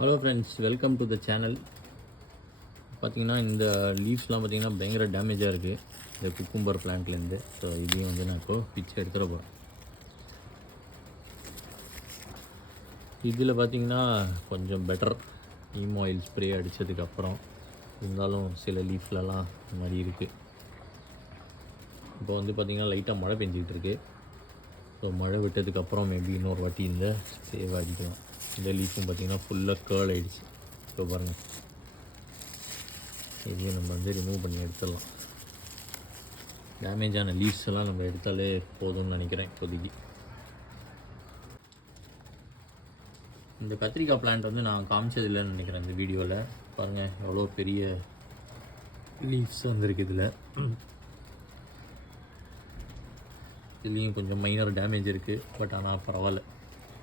Hello friends, welcome to the channel. பார்த்தீங்கன்னா இந்த லீவ்ஸ்லாம் பார்த்தீங்கன்னா பயங்கர டேமேஜாக இருக்குது இந்த குக்கும்பர் பிளான்ட்லேருந்து. ஸோ இதையும் வந்து நான் இப்போது பிச்சு எடுத்துகிட போகிறேன். இதில் பார்த்தீங்கன்னா கொஞ்சம் பெட்டர் நீம் ஆயில் ஸ்ப்ரே அடித்ததுக்கப்புறம் இருந்தாலும் சில லீஃப்லலாம் இந்த மாதிரி இருக்குது. இப்போ வந்து பார்த்திங்கன்னா லைட்டாக மழை பெஞ்சிக்கிட்டு இருக்குது. ஸோ மழை விட்டதுக்கப்புறம் மேபி இன்னொரு வாட்டி இந்த ஸ்ப்ரேவை அடிக்கலாம். இந்த லீஃபும் பார்த்திங்கன்னா ஃபுல்லாக கேர்ள் ஆகிடுச்சு. இப்போ பாருங்கள், இதையும் நம்ம வந்து ரிமூவ் பண்ணி எடுத்துடலாம். டேமேஜான லீவ்ஸ் எல்லாம் நம்ம எடுத்தாலே போதும்னு நினைக்கிறேன் இப்போதைக்கு. இந்த கத்திரிக்காய் பிளான்ட் வந்து நான் காமிச்சதில்லைன்னு நினைக்கிறேன் இந்த வீடியோவில். பாருங்கள் எவ்வளோ பெரிய லீவ்ஸ் வந்துருக்கு. இதுலேயும் கொஞ்சம் மைனர் டேமேஜ் இருக்குது. பட் ஆனால் பரவாயில்ல,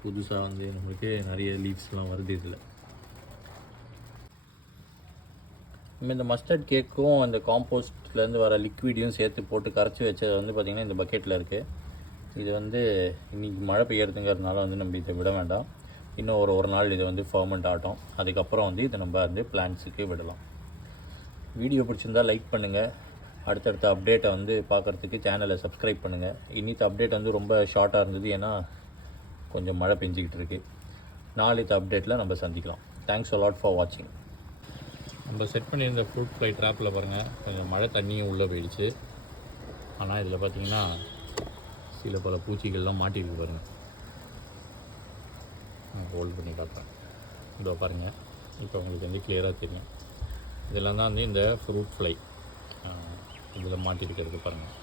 புதுசாக வந்து நம்மளுக்கு நிறைய லீவ்ஸ்லாம் வருது. இதில் நம்ம இந்த மஸ்டர்ட் கேக்கும் அந்த காம்போஸ்ட்லேருந்து வர லிக்விடையும் சேர்த்து போட்டு கரைச்சி வச்சது வந்து பார்த்திங்கன்னா இந்த பக்கெட்டில் இருக்குது. இது வந்து இன்றைக்கி மழை பெய்யறதுங்கிறதுனால வந்து நம்ம இதை விட வேண்டாம். இன்னும் ஒரு நாள் இதை வந்து ஃபர்மெண்ட் ஆகட்டும். அதுக்கப்புறம் வந்து இதை நம்ம வந்து பிளான்ட்ஸுக்கு விடலாம். வீடியோ பிடிச்சிருந்தால் லைக் பண்ணுங்கள். அடுத்தடுத்த அப்டேட்டை வந்து பார்க்குறதுக்கு சேனலை சப்ஸ்கிரைப் பண்ணுங்கள். இன்னித்த அப்டேட் வந்து ரொம்ப ஷார்ட்டாக இருந்தது, ஏன்னா கொஞ்சம் மழை பெஞ்சிக்கிட்டு இருக்குது. நாளைக்கு அப்டேட்டில் நம்ம சந்திக்கலாம். தேங்க்ஸ் a lot ஃபார் வாட்சிங். நம்ம செட் பண்ணியிருந்த ஃப்ரூட் ஃப்ளை ட்ராப்பில் பாருங்கள், கொஞ்சம் மழை தண்ணியும் உள்ளே போயிடுச்சு. ஆனால் இதில் பார்த்திங்கன்னா சில பல பூச்சிகள்லாம் மாட்டிருக்கு பாருங்கள். நான் ஹோல்ட் பண்ணி காட்டுறேன். இதோ பாருங்கள், இப்போ உங்களுக்கு வந்து கிளியராக தெரியும். இதெல்லாம் தான் வந்து இந்த ஃப்ரூட் ஃப்ளை இதில் மாட்டிருக்கிறது பாருங்கள்.